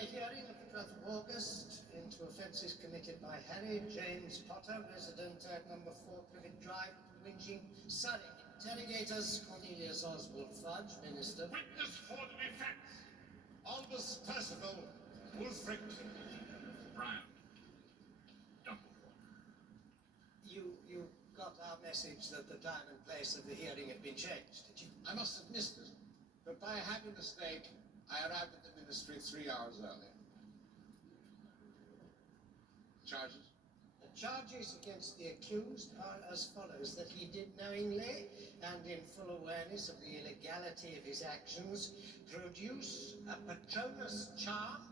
a hearing of the 12th of August into offences committed by Harry James Potter, resident at number 4 Privet Drive, Winching, Surrey. Interrogators Cornelius Oswald Fudge, Minister. Witness for the defence. Albus Percival, Wulfric Brown. Dumbledore. You got our message that the time and place of the hearing had been changed, did you? I must have missed it, but by a happy mistake, I arrived at the ministry 3 hours early. Charges? The charges against the accused are as follows: that he did knowingly and in full awareness of the illegality of his actions produce a Patronus charm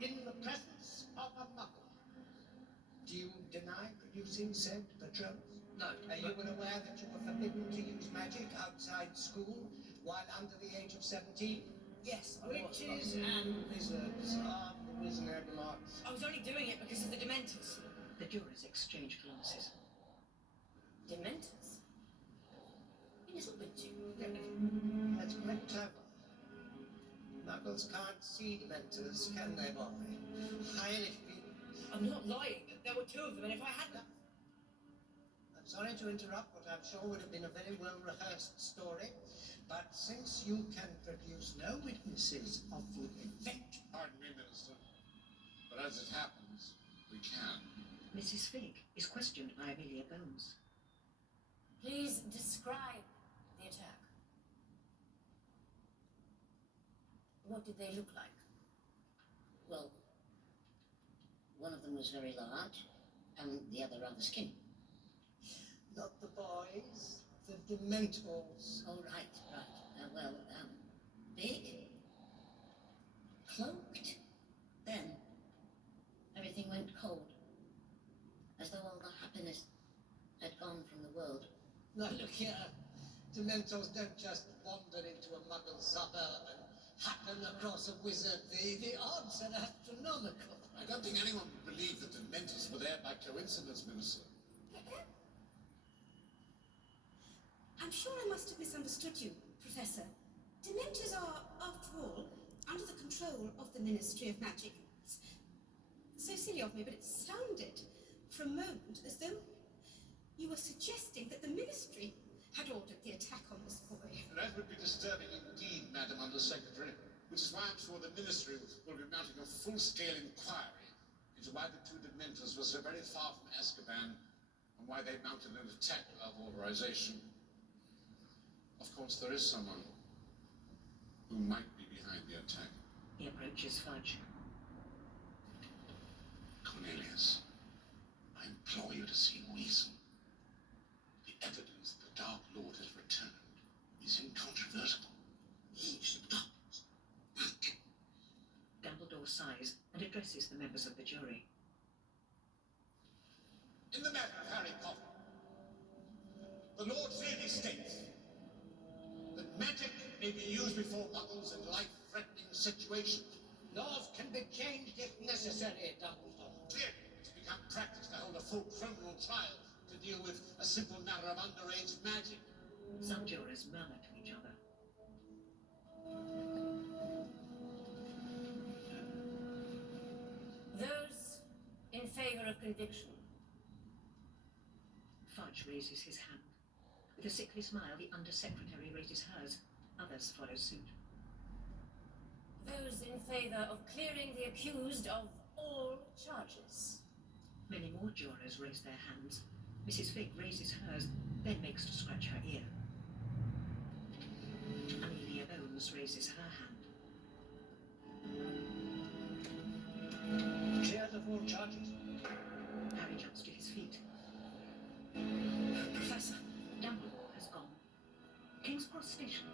in the presence of a muggle. Do you deny producing said Patronus? No. Are you aware that you were forbidden to use magic outside school while under the age of 17? Yes, Witches and wizards are the Wizard marks. I was only doing it because of the Dementors. The jurors exchange glances. Dementors? A little bit too. That's quite clever. Muggles can't see Dementors, can they, boy? Highly forbidden. I'm not lying. There were 2 of them, and if I hadn't... I'm sorry to interrupt what I'm sure would have been a very well-rehearsed story, but since you can produce no witnesses of the event... Pardon me, Minister, but as it happens, we can. Mrs. Fig is questioned by Amelia Bones. Please describe the attack. What did they look like? Well, one of them was very large, and the other rather skinny. Not the boys, the Dementors. Oh, right. Big, cloaked. Then, everything went cold, as though all the happiness had gone from the world. Now look here, Dementors don't just wander into a Muggle suburb and happen across a wizard. The odds are astronomical. I don't think anyone would believe that the Dementors were there by coincidence, Minister. I'm sure I must have misunderstood you, Professor. Dementors are, after all, under the control of the Ministry of Magic. So silly of me, but it sounded, for a moment, as though you were suggesting that the Ministry had ordered the attack on this boy. And that would be disturbing indeed, Madam Undersecretary, which is why I'm sure the Ministry will be mounting a full-scale inquiry into why the 2 Dementors were so very far from Azkaban and why they mounted an attack without authorization. Of course, there is someone who might be behind the attack. He approaches Fudge. Cornelius, I implore you to see reason. The evidence the Dark Lord has returned is incontrovertible. He's the darkness. Dumbledore sighs and addresses the members of the jury. In the matter of Harry Potter, the Lord clearly states that magic may be used before muggles in life-threatening situations. Laws can be changed if necessary, Dumbledore. Clearly, it's become practice to hold a full criminal trial to deal with a simple matter of underage magic. Some jurors murmur to each other. Those in favor of conviction. Fudge raises his hand. With a sickly smile, the Undersecretary raises hers. Others follow suit. Those in favor of clearing the accused of all charges. Many more jurors raise their hands. Mrs. Fig raises hers, then makes to scratch her ear. Amelia Bones raises her hand. Cleared of all charges. Harry jumps to his feet. Professor. Dumbledore has gone. King's Cross Station.